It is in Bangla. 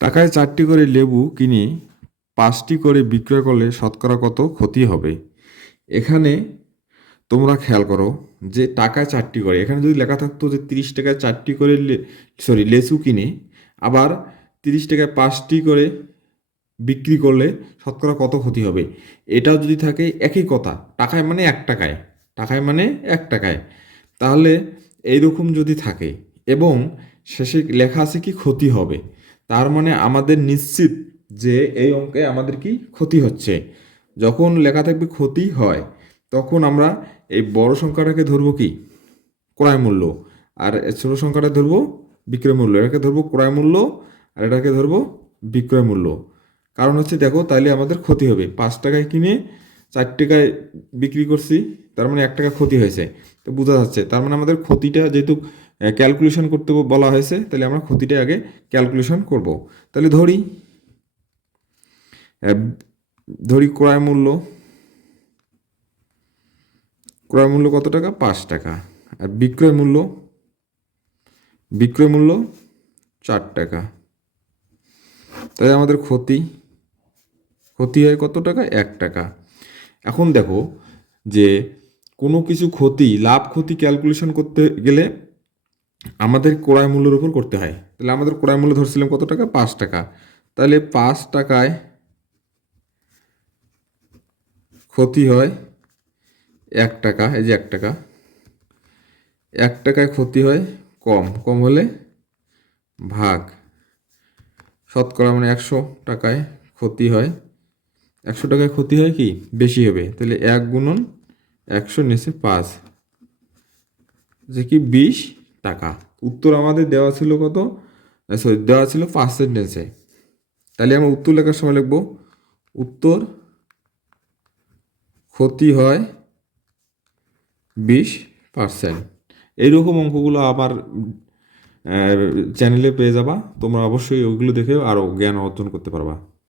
টাকায় চারটি করে লেবু কিনে পাঁচটি করে বিক্রয় করলে শতকরা কত ক্ষতি হবে? এখানে তোমরা খেয়াল করো যে টাকায় চারটি করে, এখানে যদি লেখা থাকতো যে তিরিশ টাকায় চারটি করে সরি লেচু কিনে আবার তিরিশ টাকায় পাঁচটি করে বিক্রি করলে শতকরা কত ক্ষতি হবে? এটাও যদি থাকে একই কথা, টাকায় মানে এক টাকায় টাকায় মানে এক টাকায়। তাহলে এইরকম যদি থাকে এবং শেষে লেখা আছে কি ক্ষতি হবে? তার মানে আমাদের নিশ্চিত যে এই অঙ্কে আমাদের কি ক্ষতি হচ্ছে। যখন লেখা থাকবে ক্ষতি হয়, তখন আমরা এই বড় সংখ্যাটাকে ধরবো কি? ক্রয় মূল্য। আর ছোট সংখ্যাটা ধরবো বিক্রয় মূল্য। এটাকে ধরবো ক্রয় মূল্য আর এটাকে ধরবো বিক্রয় মূল্য। কারণ হচ্ছে দেখো, তাইলে আমাদের ক্ষতি হবে। পাঁচ টাকায় কিনে চার টাকায় বিক্রি করছি, তার মানে এক টাকা ক্ষতি হয়েছে। তো বোঝা যাচ্ছে, তার মানে আমাদের ক্ষতিটা যেহেতু ক্যালকুলেশন করতে বলা হয়েছে, তাহলে আমরা ক্ষতিটা আগে ক্যালকুলেশন করব। তাহলে ধরি ধরি ক্রয় মূল্য। ক্রয় মূল্য কত টাকা? পাঁচ টাকা। আর বিক্রয় মূল্য? বিক্রয় মূল্য চার টাকা। তাই আমাদের ক্ষতি ক্ষতি হয় কত টাকা? এক টাকা। এখন দেখো যে কোনো কিছু ক্ষতি, লাভ ক্ষতি ক্যালকুলেশন করতে গেলে আমাদের ক্রয় মূল্যের উপর করতে হয়। তাহলে আমাদের ক্রয় মূল্য ধরছিলাম কত টাকা? পাঁচ টাকা। তাহলে পাঁচ টাকায় ক্ষতি হয় এক টাকা, এই যে এক টাকা। এক টাকায় ক্ষতি হয় কম। কম হলে ভাগ। শতকরা মানে একশো টাকায় ক্ষতি হয়। একশো টাকায় ক্ষতি হয় কি? বেশি হবে। তাহলে এক গুণন একশো নিচে পাঁচ। যে কি? বিশ। টাকা। উত্তর আমাদের দেওয়া ছিল কত? সরি দেওয়া ছিল পাঁচ সেন্টেন্সে তাহলে আমরা উত্তর লেখার সময় লিখব। উত্তর ক্ষতি হয় বিশ পার্সেন্ট এইরকম অঙ্কগুলো আমার চ্যানেলে পেয়ে যাবা। তোমরা অবশ্যই ওইগুলো দেখে আরও জ্ঞান অর্জন করতে পারবা।